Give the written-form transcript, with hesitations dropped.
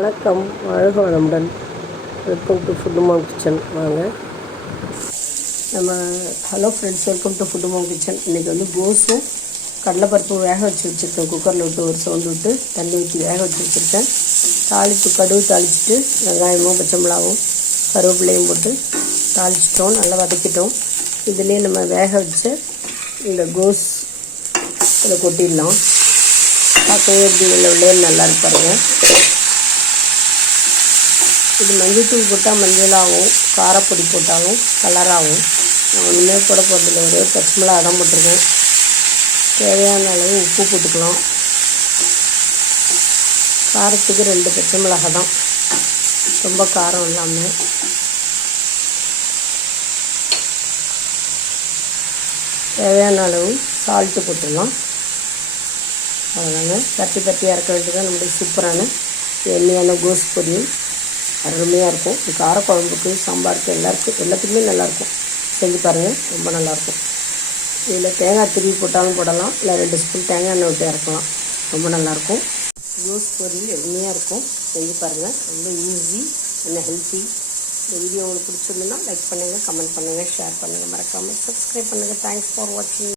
வணக்கம், வாழ்க வளமுடன். Welcome to Food Mom Kitchen. வாங்க நம்ம hello friends, welcome to Food Mom Kitchen. இன்றைக்கி வந்து கோஸும் கடலைப்பருப்பு வேக வச்சுருக்கேன். குக்கரில் விட்டு ஒரு சவுண்டு விட்டு தண்ணி ஊற்றி வேக வச்சுருக்கேன். கடுகு தாளிச்சிட்டு வெங்காயமும் பச்சை மிளகாவும் கருவேப்பிலையும் போட்டு தாளிச்சிட்டோம், நல்லா வதக்கிட்டோம். இதுலேயே நம்ம வேக வச்ச இந்த கோஸ் இதை கொட்டிடலாம். பார்க்கவே எப்படி வெள்ளை நல்லா இருப்பாருங்க. இது மஞ்சள்தூள் போட்டால் மஞ்சளாகவும், காரப்பொடி போட்டாலும் கலராகவும். நான் ஒன்றுமே போட போகிறதில்ல, ஒரே பச்சை மிளகா அடம் போட்டிருக்கேன். தேவையான அளவு உப்பு போட்டுக்கலாம். காரத்துக்கு 2 பச்சை மிளகா தான், ரொம்ப காரம் இல்லாமல். தேவையான அளவு சால்ட்டு போட்டுடலாம். அவ்வளோதாங்க. தட்டி இறக்க வேண்டியதான் நம்மளுக்கு சூப்பரான எண்ணெயான கோஸ் பொரியல். அருமையாக இருக்கும். இது காரக்குழம்புக்கு, சாம்பாருக்கு, எல்லாத்துக்குமே நல்லாயிருக்கும். செஞ்சு பாருங்கள், ரொம்ப நல்லாயிருக்கும். இதில் தேங்காய் திருவி போட்டாலும் போடலாம், இல்லை 2 ஸ்பூன் தேங்காய் எண்ணெய் விட்டு இறக்கலாம். ரொம்ப நல்லாயிருக்கும். கோஸ் பொரியல் எளிமையாக இருக்கும். செஞ்சு பாருங்கள், ரொம்ப ஈஸி அண்ட் ஹெல்த்தி. இந்த வீடியோ உங்களுக்கு பிடிச்சிருந்துன்னா லைக் பண்ணுங்கள், கமெண்ட் பண்ணுங்கள், ஷேர் பண்ணுங்கள், மறக்காமல் சப்ஸ்கிரைப் பண்ணுங்கள். தேங்க்ஸ் ஃபார் வாட்சிங்.